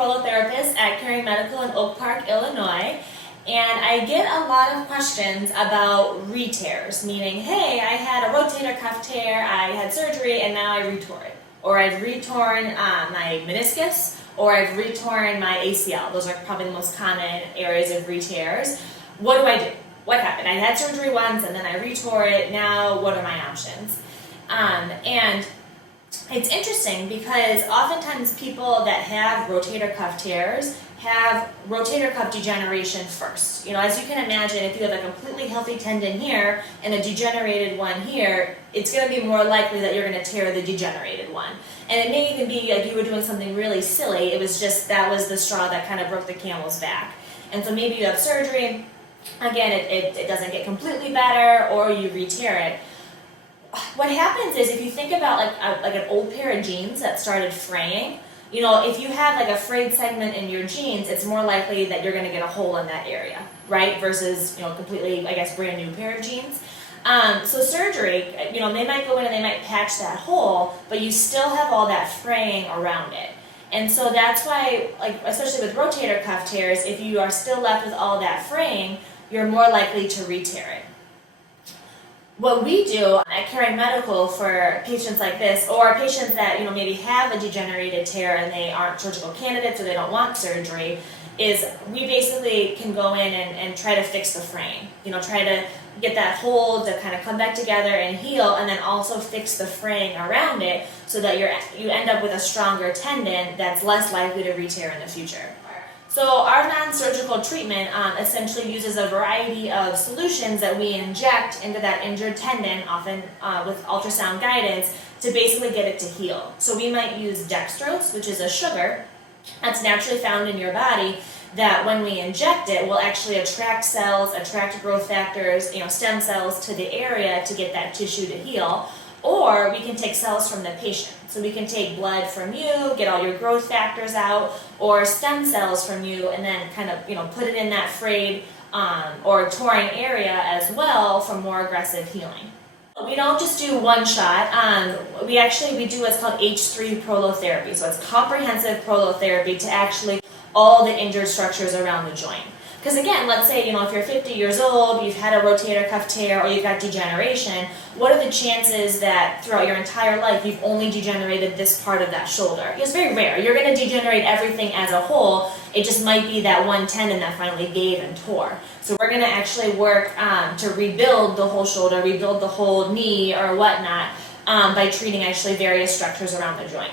prolotherapist at Caring Medical in Oak Park, Illinois, and I get a lot of questions about re-tears, meaning, hey, I had a rotator cuff tear, I had surgery, and now I re-tore it. Or I've re-torn my meniscus, or I've re-torn my ACL. Those are probably the most common areas of re-tears. What do I do? What happened? I had surgery once, and then I re-tore it. Now, what are my options? And it's interesting because oftentimes people that have rotator cuff tears have rotator cuff degeneration first. You know, as you can imagine, if you have a completely healthy tendon here and a degenerated one here, it's going to be more likely that you're going to tear the degenerated one. And it may even be like you were doing something really silly. It was just that was the straw that kind of broke the camel's back. And so maybe you have surgery. Again, it doesn't get completely better, or you re-tear it. What happens is, if you think about like an old pair of jeans that started fraying, you know, if you have like a frayed segment in your jeans, it's more likely that you're going to get a hole in that area, right? Versus, you know, completely, I guess, brand new pair of jeans. So surgery, you know, they might go in and they might patch that hole, but you still have all that fraying around it. And so that's why, like, especially with rotator cuff tears, if you are still left with all that fraying, you're more likely to re-tear it. What we do at Caring Medical for patients like this, or patients that, you know, maybe have a degenerated tear and they aren't surgical candidates or they don't want surgery, is we basically can go in and try to fix the frame. You know, try to get that hole to kind of come back together and heal, and then also fix the fraying around it so that you end up with a stronger tendon that's less likely to re-tear in the future. So our non-surgical treatment essentially uses a variety of solutions that we inject into that injured tendon, often with ultrasound guidance, to basically get it to heal. So we might use dextrose, which is a sugar that's naturally found in your body, that when we inject it will actually attract cells, attract growth factors, you know, stem cells to the area to get that tissue to heal. Or we can take cells from the patient. So we can take blood from you, get all your growth factors out, or stem cells from you, and then kind of, you know, put it in that frayed or torn area as well for more aggressive healing. We don't just do one shot. We do what's called H3 prolotherapy. So it's comprehensive prolotherapy to actually all the injured structures around the joint. Because again, let's say, you know, if you're 50 years old, you've had a rotator cuff tear, or you've got degeneration, what are the chances that throughout your entire life you've only degenerated this part of that shoulder? It's very rare. You're going to degenerate everything as a whole. It just might be that one tendon that finally gave and tore. So we're going to actually work to rebuild the whole shoulder, rebuild the whole knee or whatnot, by treating actually various structures around the joint.